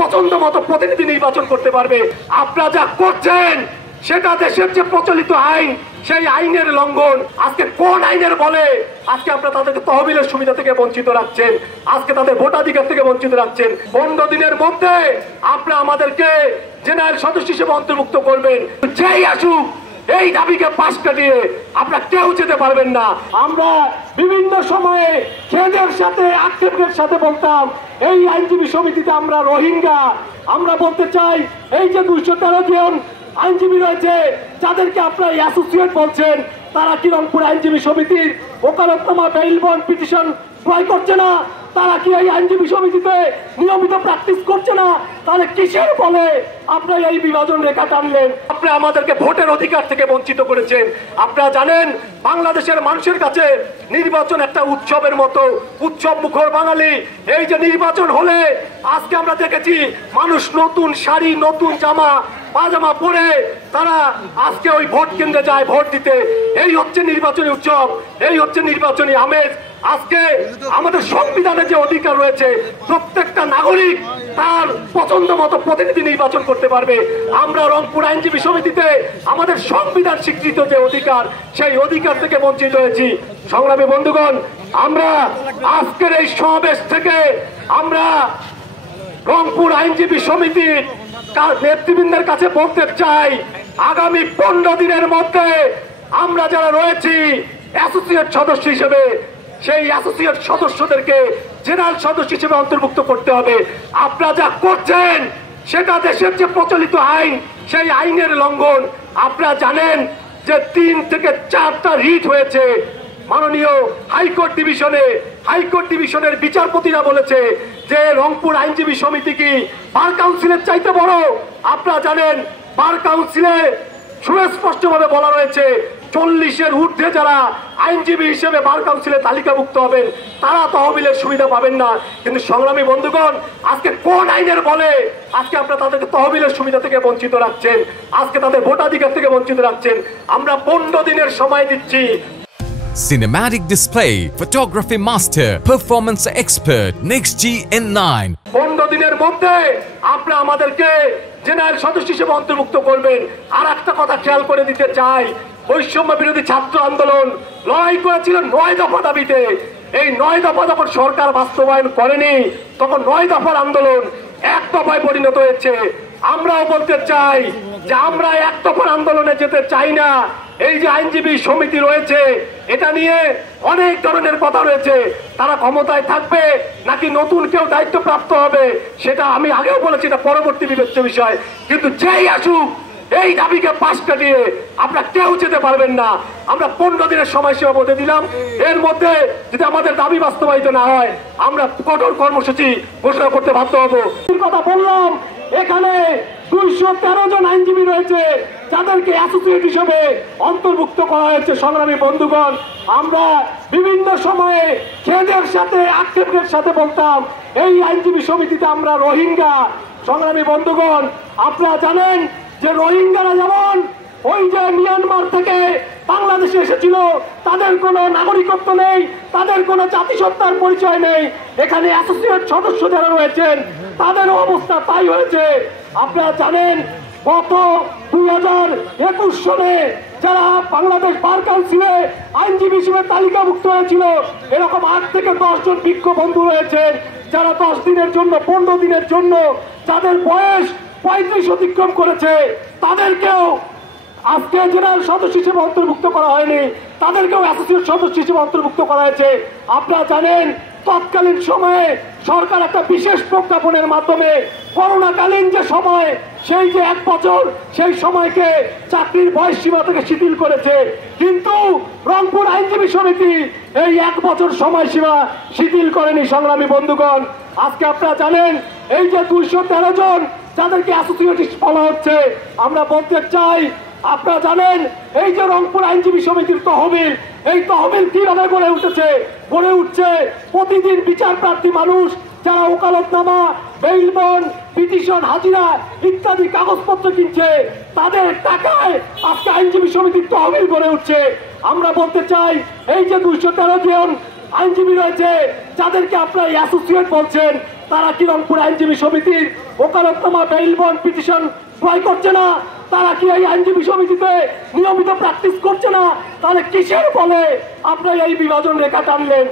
পছন্দ মতো প্রতিনিধি নির্বাচন করতে পারবে। আপনারা যা করছেন সেটা দেশের যে প্রচলিত আইন, সেই আইনের লঙ্ঘন। আজকে কোন আইনের বলে আজকে আপনারা তাদেরকে তহবিলের সুবিধা থেকে বঞ্চিত রাখছেন, আজকে তাদের ভোটাধিকার থেকে বঞ্চিত রাখছেন। 15 দিনের মধ্যে আপনারা আমাদেরকে জেনারেল সদস্য হিসেবে অন্তর্ভুক্ত করবেন। যেই আসুক এই দাবিকে পাশ কাটিয়ে আপনারা কেউ যেতে পারবেন না। আমরা বিভিন্ন সময়ে খেদের সাথে আক্ষেপের সাথে বলতাম এই আইনজীবী সমিতিতে আমরা রোহিঙ্গা। আমরা বলতে চাই এই যে 213 জন আইনজীবী রয়েছে যাদেরকে আপনারা অ্যাসোসিয়েট বলছেন, তারা কি রংপুর আইনজীবী সমিতির ওকালতনামা, বেইল বন্ড, পিটিশন ক্রয় করছে না? তারা কি এই আইনজীবী সমিতিতে নিয়মিত প্র্যাকটিস করছে না? তাহলে কিসের বলে আপনারা এই বিভাজন রেখা টানলেন? আপনারা আমাদেরকে ভোটের অধিকার থেকে বঞ্চিত করেছেন। আপনারা জানেন বাংলাদেশের মানুষের কাছে নির্বাচন একটা উৎসবের মতো, উৎসব মুখর বাঙালি। এই যে নির্বাচন হলে আজকে আমরা দেখেছি মানুষ নতুন শাড়ি, নতুন জামা পাজামা পরে তারা আজকে ওই ভোট কেন্দ্রে যায় ভোট দিতে। এই হচ্ছে নির্বাচনী উৎসব, এই হচ্ছে নির্বাচনী আমেজ। আজকে আমাদের সংবিধানে যে অধিকার রয়েছে প্রত্যেকটা নাগরিক তার পছন্দ মতো প্রতিনিধি নির্বাচন করতে পারবে। আমরা রংপুর আইনজীবী সমিতিতে আমাদের সংবিধান স্বীকৃত যে অধিকার, সেই অধিকার থেকে বঞ্চিত হয়েছি। সংগ্রামী বন্ধুগণ, আমরা আজকের এই সমাবেশ থেকে আমরা রংপুর আইনজীবী সমিতির নেতৃবৃন্দের কাছে বলতে চাই, আগামী 15 দিনের মধ্যে আমরা যারা রয়েছি অ্যাসোসিয়েট সদস্য হিসেবে, সেই অ্যাসোসিয়েট সদস্যদেরকে জেনারেল সদস্য হিসেবে অন্তর্ভুক্ত করতে হবে। আপনারা যা করছেন সেটা দেশের যে প্রচলিত আইন, সেই আইনের লঙ্ঘন। আপনারা জানেন যে 3 থেকে 4টা রিট হয়েছে মাননীয় হাইকোর্ট ডিভিশনের বিচারপতিরা বলেছে যে রংপুর আইনজীবী সমিতি কি বার কাউন্সিলের চাইতে বড়? আপনারা জানেন বার কাউন্সিলে সুস্পষ্টভাবে বলা রয়েছে 40-এর ঊর্ধ্বে যারা আইনজীবী হিসেবে বার কাউন্সিলে তালিকাভুক্ত হবেন তারা তহবিলের সুবিধা পাবেন না। কিন্তু সংগ্রামী বন্ধুগণ, আজকে কোন আইনের বলে আজকে আপনারা তাদেরকে তহবিলের সুবিধা থেকে বঞ্চিত রাখছেন, আজকে তাদের ভোটাধিকার থেকে বঞ্চিত রাখছেন? আমরা 15 দিনের সময় দিচ্ছি। Cinematic display, photography master, performance expert, NextG N9. 15 দিনের মধ্যে আপনারা আমাদেরকে জেনারেল সদস্য হিসেবে অন্তর্ভুক্ত করবেন। আর একটা কথা খেয়াল করে দিতে চাই, বৈষম্য বিরোধী ছাত্র আন্দোলন লড়াই করেছিল 9 দফা দাবিতে। এই 9 দফা যখন সরকার বাস্তবায়ন করেনি তখন 9 দফার আন্দোলন 1 দফায় পরিণত হয়েছে। আমরাও বলতে চাই যে আমরা 1 দফার আন্দোলনে যেতে চাই না। এই যে আইনজীবী সমিতি রয়েছে এটা নিয়ে অনেক ধরনের কথা রয়েছে, তারা ক্ষমতায় থাকবে নাকি নতুন কেউ দায়িত্বপ্রাপ্ত হবে সেটা আমি আগেও বলেছি, এটা পরবর্তী বিবেচ্য বিষয়। কিন্তু যেই আসুক এই দাবিকে পাশ কাটিয়ে আপনারা কেউ যেতে পারবেন না। আমরা 15 দিনের সময়সীমা বলে দিলাম, এর মধ্যে যদি আমাদের দাবি বাস্তবায়িত না হয় আমরা কঠোর কর্মসূচি ঘোষণা করতে বাধ্য হব। কথা বললাম, এখানে 213 জন আইনজীবী রয়েছে যাদেরকে অ্যাসোসিয়েট হিসেবে অন্তর্ভুক্ত করা হয়েছে। সংগ্রামী বন্ধুগণ, আমরা বিভিন্ন সময়ে খেদের সাথে আক্ষেপের সাথে বলতাম এই আইনজীবী সমিতিতে আমরা রোহিঙ্গা। সংগ্রামী বন্ধুগণ, আপনারা জানেন যে রোহিঙ্গারা যেমন ওই যে মিয়ানমার থেকে বাংলাদেশে এসেছিল, তাদের কোনো নাগরিকত্ব নেই, তাদের কোনো জাতিসত্তার পরিচয় নেই। এখানে অ্যাসোসিয়েট সদস্য যারা রয়েছেন তাদেরও অবস্থা তাই হয়েছে। আপনারা জানেন গত 2021 সালে যারা বাংলাদেশ বার কাউন্সিলে আইনজীবী হিসেবে তালিকাভুক্ত হয়েছিল এরকম 8 থেকে 10 জন বিজ্ঞ বন্ধু রয়েছেন যারা 10 দিনের জন্য 15 দিনের জন্য যাদের বয়স 35 অতিক্রম করেছে তাদেরকেও আজকে জেনারেল সদস্য হিসেবে অন্তর্ভুক্ত করা হয়নি, তাদেরকেও অ্যাসোসিয়েট সদস্য হিসেবে অন্তর্ভুক্ত করা হয়েছে। আপনারা জানেন তৎকালীন সময়ে সরকার একটা বিশেষ প্রজ্ঞাপনের মাধ্যমে করোনাকালীন যে সময়, সেই যে 1 বছর, সেই সময়কে চাকরির বয়স সীমা থেকে শিথিল করেছে। কিন্তু রংপুর আইনজীবী সমিতি এই 1 বছর সময়সীমা শিথিল করেনি। সংগ্রামী বন্ধুগণ, আজকে আপনারা জানেন এই যে 213 জন যাদেরকে অ্যাসোসিয়েট বলা হচ্ছে, আমরা বলতে চাই আপনারা জানেন এই যে রংপুর আইনজীবী সমিতির তহবিল, এই তহবিল কিভাবে গড়ে উঠেছে? গড়ে উঠছে প্রতিদিন বিচার প্রার্থী মানুষ যারা ওকালতনামা, বেইল বন্ড, পিটিশন, হাজিরা ইত্যাদি কাগজপত্র কিনছে, তাদের টাকায় আজকে আইনজীবী সমিতির তহবিল গড়ে উঠছে। আমরা বলতে চাই এই যে 213 জন আইনজীবী রয়েছে যাদেরকে আপনারা অ্যাসোসিয়েট বলছেন, তারা কি রংপুর আইনজীবী সমিতির ওকালতনামা বেইল বন্ড পিটিশন ক্রয় করছে না? তারা কি এই আইনজীবী সমিতিতে নিয়মিত প্র্যাকটিস করছে না? তাহলে কিসের বলে আপনারা এই বিভাজন রেখা টানলেন?